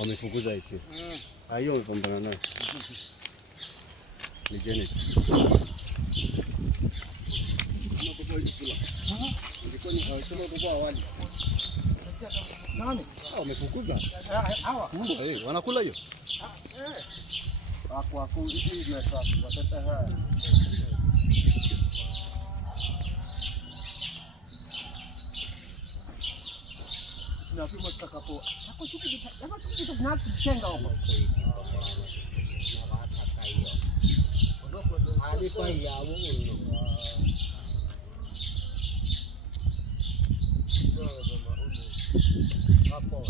Wamefukuza hisi. Hiyo umepambana nayo. Ni Janet. Nani? Wamefukuza. Hawa. Wanakula hiyo. Wako hivi na sasa watata haya. Na pima tutakapo. Hapo shughuli kama shughuli tunatenga huko. Hadi kwa yao hapo.